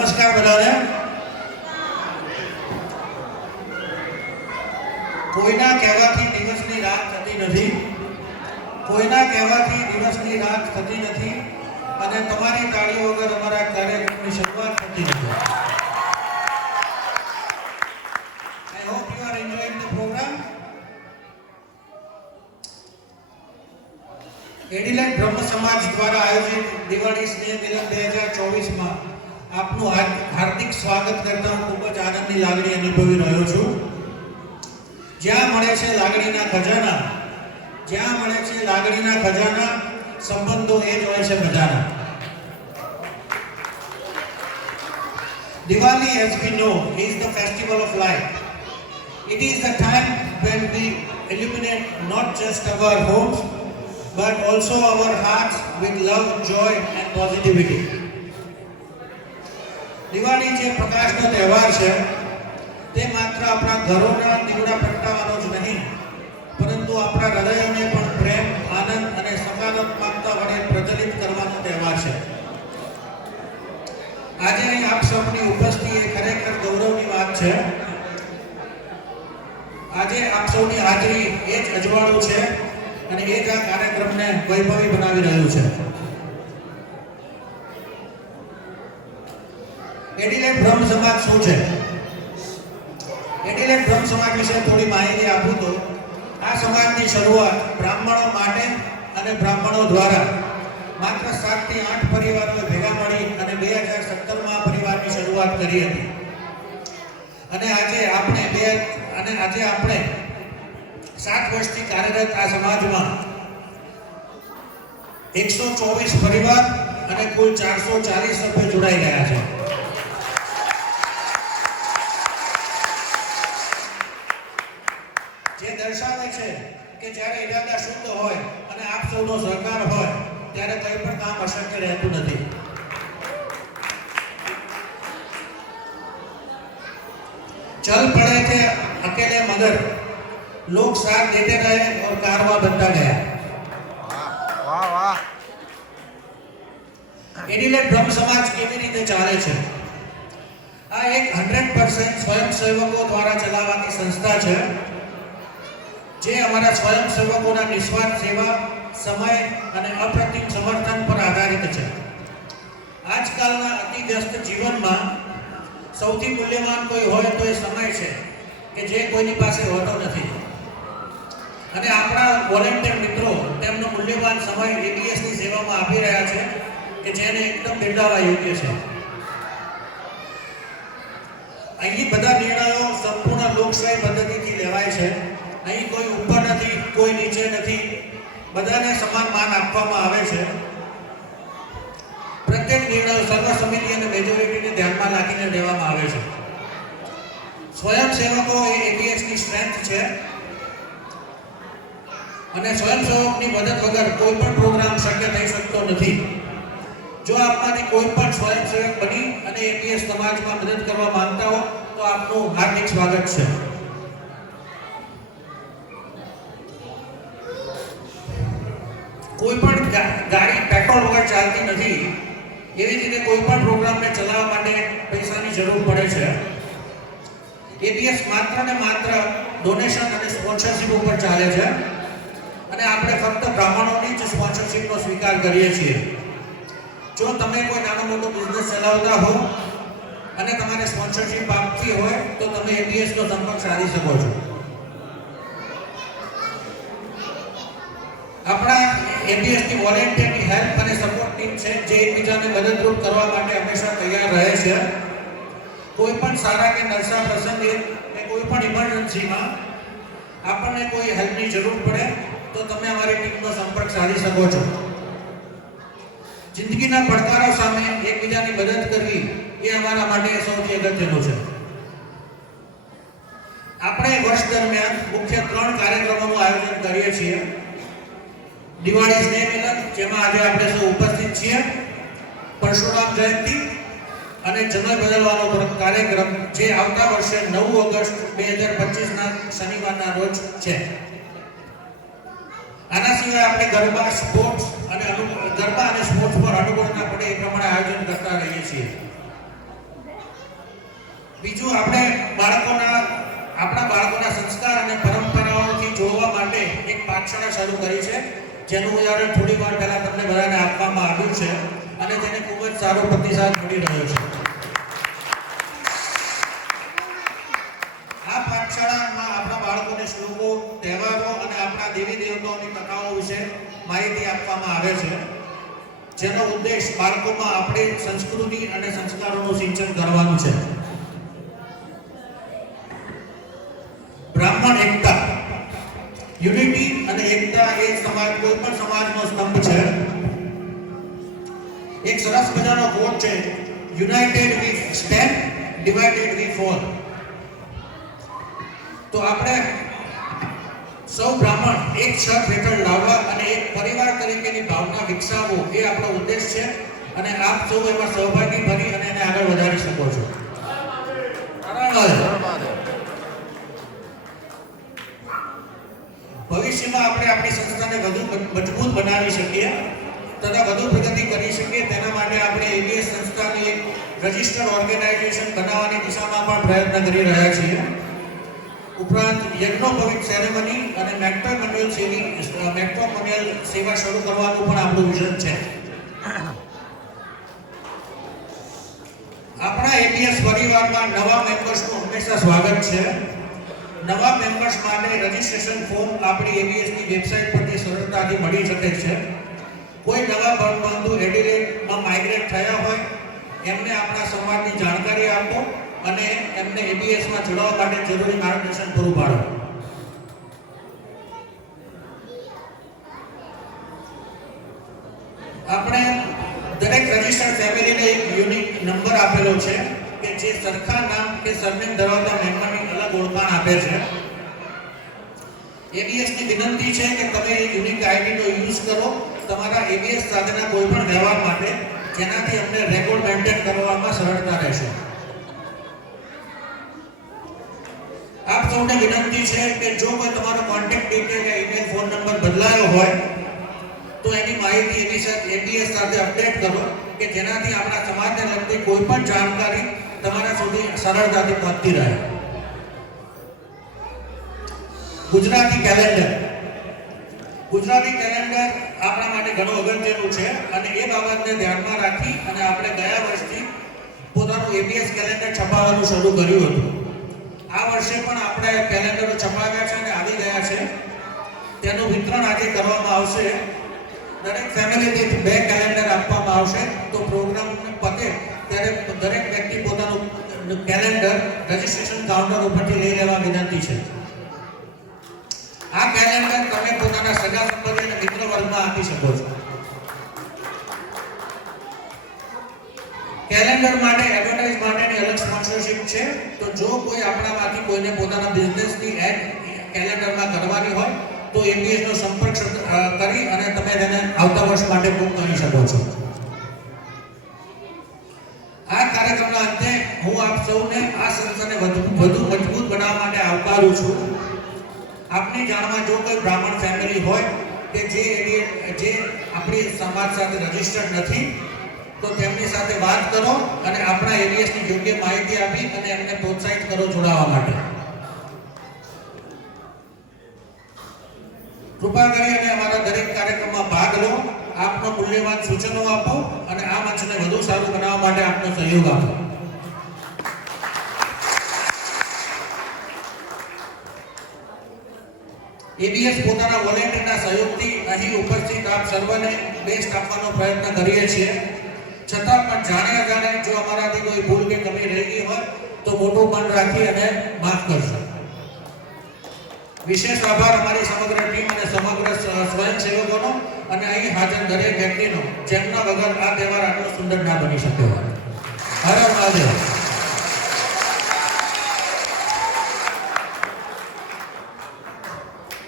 નમસ્કાર બધાને. કોઈના કહેવાથી દિવસની રાત થતી નથી, કોઈના કહેવાથી દિવસની રાત થતી નથી અને તમારી તાળીઓ વગર અમારા કાર્યક્રમની શરૂઆત થતી નથી. I hope you are enjoying the program. Adelaide બ્રહ્મ સમાજ દ્વારા આયોજિત દિવાળી સ્નેહ મિલન 2024 માં આપનું હાર્દિક સ્વાગત કરતા હું ખૂબ જ આનંદની લાગણી અનુભવી રહ્યો છું. જ્યાં મળે છે લાગણીના ખજાના, જ્યાં મળે છે લાગણીના ખજાના, સંબંધો એ જ હોય છે બધાના. Diwali, as we know, is the festival of light. It is the time when we illuminate not just our homes but also our hearts with love, joy and positivity. Diwali જે પ્રકાશનો તહેવાર છે તે માત્ર આપણા ઘરોના દીવડા પ્રગટાવવાનો જ નહીં, પરંતુ આપણા હૃદયોને પણ પ્રેમ, આનંદ અને સકારાત્મકતા વડે પ્રજ્વલિત કરવાનો તહેવાર છે. આજે અહીં આપ સૌની ઉપસ્થિતિ એ ખરેખર ગૌરવની વાત છે. આજે આપ સૌની હાજરી એ જ અજવાળું છે અને એ જ આ કાર્યક્રમને વૈભવી બનાવી રહ્યું છે. એડિલેડ બ્રહ્મ સમાજ શું છે? એડિલેડ બ્રહ્મ સમાજ વિશે થોડી માહિતી આપું તો આ સમાજની શરૂઆત બ્રાહ્મણો માટે અને બ્રાહ્મણો દ્વારા માત્ર 7 થી 8 પરિવારોએ ભેગા મળી અને 2017 માં પરિવારની શરૂઆત કરી હતી. અને આજે આપણે 7 વર્ષથી કાર્યરત આ સમાજમાં 124 પરિવાર અને કુલ 440 સભ્યો જોડાઈ ગયા છે. જે દર્શાવે છે કે જ્યારે ઈરાદા શુદ્ધ હોય અને આપ સૌનો સહકાર હોય ત્યારે કોઈ પણ કામ અશક્ય રહેતું નથી. चल पड़े थे अकेले मगर लोग साथ देते रहे और कारवां बनता गया. वाह वाह. એડિલેડ બ્રહ્મ સમાજ કેવી રીતે ચાલે છે? આ એક 100% સ્વયંસેવકો દ્વારા ચલાવવાની સંસ્થા છે જે અમારા સ્વયંસેવકોના નિસ્વાર્થ સેવા, સમય અને અપ્રતિમ સમર્થન પર આધારિત છે. આજકાલના અતિ વ્યસ્ત જીવનમાં સૌથી મૂલ્યવાન કોઈ હોય તો એ સમય છે કે જે કોઈની પાસે હોતો નથી. અને આપણા વોલેન્ટિયર મિત્રો તેમનો મૂલ્યવાન સમય એબીએસની સેવામાં આપી રહ્યા છે કે જેને એકદમ બિરદાવવા યોગ્ય છે. અહીં બધા નિર્ણયો સંપૂર્ણ લોકશાહી પદ્ધતિથી લેવાય છે. અહીં કોઈ ઉપર નથી, કોઈ નીચે નથી, બધાને સમાન માન આપવામાં આવે છે. પ્રત્યેક નિર્ણયો સર્વસંમતિ અને મેજોરિટીને ધ્યાનમાં રાખીને લેવામાં આવે છે. સ્વયંસેવકો એ એબીએસની સ્ટ્રેન્થ છે અને સ્વયંસેવકની મદદ વગર કોઈ પણ પ્રોગ્રામ શક્ય થઈ શકતો નથી. જો આપમાંથી કોઈ પણ સ્વયંસેવક બની અને એબીએસ સમાજમાં મદદ કરવા માંગતા હો તો આપનું હાર્દિક સ્વાગત છે. કોઈ પણ ગાડી પેટ્રોલ વગર ચાલતી નથી. એવી રીતે કોઈ પણ પ્રોગ્રામને ચલાવવા માટે પૈસાની જરૂર પડે છે. એબીએસ માત્ર ને માત્ર ડોનેશન અને સ્પોન્સરશિપ ઉપર ચાલે છે અને આપણે ફક્ત બ્રાહ્મણોની જ સ્પોન્સરશિપનો સ્વીકાર કરીએ છીએ. જો તમે કોઈ નાનો મોટો બિઝનેસ ચલાવતા હો અને તમારે સ્પોન્સરશિપ આપવી હોય તો તમે એબીએસનો સંપર્ક સાધી શકો છો. આપણા એબીએસની વોલેન્ટિયરની હેલ્પ અને સપોર્ટ ટીમ છે જે એકબીજાને મદદરૂપ કરવા માટે હંમેશા તૈયાર રહે છે. કોઈ પણ સારા કે નરસા પ્રસંગે કે કોઈ પણ ઇમરજન્સીમાં આપણને કોઈ હેલ્પની જરૂર પડે તો તમે અમારી ટીમનો સંપર્ક સાધી શકો છો. જિંદગીના પડકારો સામે એકબીજાની મદદ કરવી એ અમારા માટે સૌથી અગત્યનું છે. આપણે વર્ષ દરમિયાન મુખ્ય 3 કાર્યક્રમોનું આયોજન કરીએ છીએ. દિવાળી સ્નેહ મિલન, જેમાં આજે આપણે સૌ ઉપસ્થિત છીએ, પરશુરામ જયંતિ અને જનોઈ બદલવાનો કાર્યક્રમ જે આવતા વર્ષે 9 ઓગસ્ટ 2025 ના શનિવારના રોજ છે. આના સિવાય આપણે ગરબા, સ્પોર્ટ્સ અને સ્પોર્ટ્સ પર અનુકૂળતા પડે એ પ્રમાણે આયોજન કરતા રહીએ છીએ. બીજું આપણે આપણા બાળકોના સંસ્કાર અને પરંપરાઓથી જોડવા માટે એક પાઠશાળા શરૂ કરી છે, જેનું ઉદાહરણ થોડી વાર પહેલા તમને બધાને આપવામાં આવ્યું છે અને તેને ખૂબ જ સારો પ્રતિસાદ મળી રહ્યો છે. આ પાઠશાળામાં આપણા બાળકોને શ્લોકો, તહેવારો અને આપણા દેવી દેવતાઓની કથાઓ વિશે માહિતી આપવામાં આવે છે, જેનો ઉદ્દેશ બાળકોમાં આપણી સંસ્કૃતિ અને સંસ્કારોનું સિંચન કરવાનું છે. બ્રાહ્મણ એકતા, યુનિટી અને એકતા એ કોઈ પણ સમાજનો સ્તંભ છે. એક સરસ મજાનો કોટ છે, united we stand, divided we fall. તો આપણે સૌ બ્રાહ્મણ એક છત હેઠળ લાવવા અને એક પરિવાર તરીકેની ભાવના વિકસાવવો એ આપણો ઉદ્દેશ છે અને આપ સૌ એમાં સહભાગી બની અને એને આગળ વધારી શકો છો. ભવિષ્યમાં આપણે આપણી સંસ્થાને વધુ મજબૂત બનાવી શકીએ તથા વધુ પ્રગતિ કરી શકીએ તેના માટે આપણે એબીએસ સંસ્થાની એક રજિસ્ટર્ડ ઓર્ગેનાઇઝેશન બનાવવાની દિશામાં પણ પ્રયત્ન કરી રહ્યા છીએ. ઉપરાંત યજ્ઞોપવિત સેરેમની અને મેટ્રોમોનિયલ સેવા શરૂ કરવાનું પણ આપણું વિઝન છે. આપણા એબીએસ પરિવારમાં નવા મેમ્બર્સનું હંમેશા સ્વાગત છે. નવા મેમ્બર્સ માટે રજિસ્ટ્રેશન ફોર્મ આપણી એબીએસની વેબસાઇટ પરથી સરળતાથી મળી શકે છે. કોઈ નવા બંધુ એડિલેડમાં માઇગ્રેટ થયા હોય એમને આપણા સમાજની જાણકારી આપો અને એમને એબીએસમાં જોડવા માટે જરૂરી માર્ગદર્શન પૂરું પાડો. આપણે દરેક રજિસ્ટર્ડ ફેમિલીને એક યુનિક નંબર આપેલો છે કે જે સરખા નામ કે સરનેમ ધરાવતા મેમ્બરની અલગ ઓળખાણ આપે છે. એબીએસની વિનંતી છે કે તમે એ યુનિક આઈડીનો યુઝ કરો તમારા એબીએસ સાથેના કોઈ પણ વ્યવહાર માટે, જેનાથી અમને રેકોર્ડ મેન્ટેન કરવામાં સરળતા રહેશે. આપ સૌને વિનંતી છે કે જો કોઈ તમારો કોન્ટેક્ટ ડિટેલ કે ઈમેલ, ફોન નંબર બદલાયો હોય તો એની માહિતી એબીએસ સાથે અપડેટ કરો કે જેનાથી આપણા સમાજને લગતી કોઈ પણ જાણકારી તમારા સુધી સરળતાથી પહોંચતી રહે. ગુજરાતી કેલેન્ડર આપણા માટે ઘણું અગત્યનું છે અને એ બાબતને ધ્યાનમાં રાખી અને આપણે ગયા વર્ષથી પોતાનું એબીએસ કેલેન્ડર છપાવવાનું શરૂ કર્યું હતું. આ વર્ષે પણ આપણે કેલેન્ડરો છપાવ્યા છે અને આવી ગયા છે. તેનું વિતરણ આજે કરવામાં આવશે. દરેક ફેમિલીથી 2 કેલેન્ડર આપવામાં આવશે. તો પ્રોગ્રામ પતે ત્યારે દરેક વ્યક્તિ પોતાનું કેલેન્ડર રજિસ્ટ્રેશન કાઉન્ટર ઉપરથી લઈ લેવા વિનંતી છે. આ કેલેન્ડર તમે પોતાના સગા સંબંધી અને મિત્ર વર્ગમાં આપી શકો છો. કેલેન્ડર માટે એડવર્ટાઇઝ માટેની અલગ સ્પોન્સરશિપ છે. તો જો કોઈ આપણામાંથી કોઈને પોતાના બિઝનેસની એડ કેલેન્ડરમાં કરવાની હોય તો એબીએસનો સંપર્ક કરી અને તમે તેને આવતા વર્ષ માટે બુક કરી શકો છો. આ કાર્યક્રમના અંતે હું આપ સૌને આ સંસ્થાને વધુ મજબૂત બનાવવા માટે આવકારું છું. આપની જાણમાં જો કોઈ બ્રાહ્મણ ફેમિલી હોય કે જે આપણી સમાજ સાથે રજિસ્ટર્ડ નથી તો તેમની સાથે વાત કરો અને આપણા એબીએસની યોગ્ય માહિતી આપી અને એમને પ્રોત્સાહિત કરો જોડાવા માટે. કૃપા કરી અને અમારા દરેક કાર્યક્રમમાં ભાગ લો. આપનો મૂલ્યવાન સૂચનો આપો અને આ મંચને વધુ સારું બનાવવા માટે આપનો સહયોગ આપો. એબીએસ પોતાના વોલેન્ટિયરના સહયોગથી અહીં ઉપસ્થિત આપ સર્વને બેસ્ટ આપવાનો પ્રયત્ન કરીએ છીએ. છતાં પણ જાણે જો અમારાથી કોઈ ભૂલ કે કમી રહી ગઈ હોય તો મોટું મન રાખી અને માફ કરશો. વિશેષ આભાર અમારી સમગ્ર ટીમ અને સમગ્ર સ્વયંસેવકોનો અને અહીં હાજર દરેક વ્યક્તિનો, જેમના વગર આ તહેવાર આટલો સુંદર ના બની શક્યો. હર હર મહાદેવ.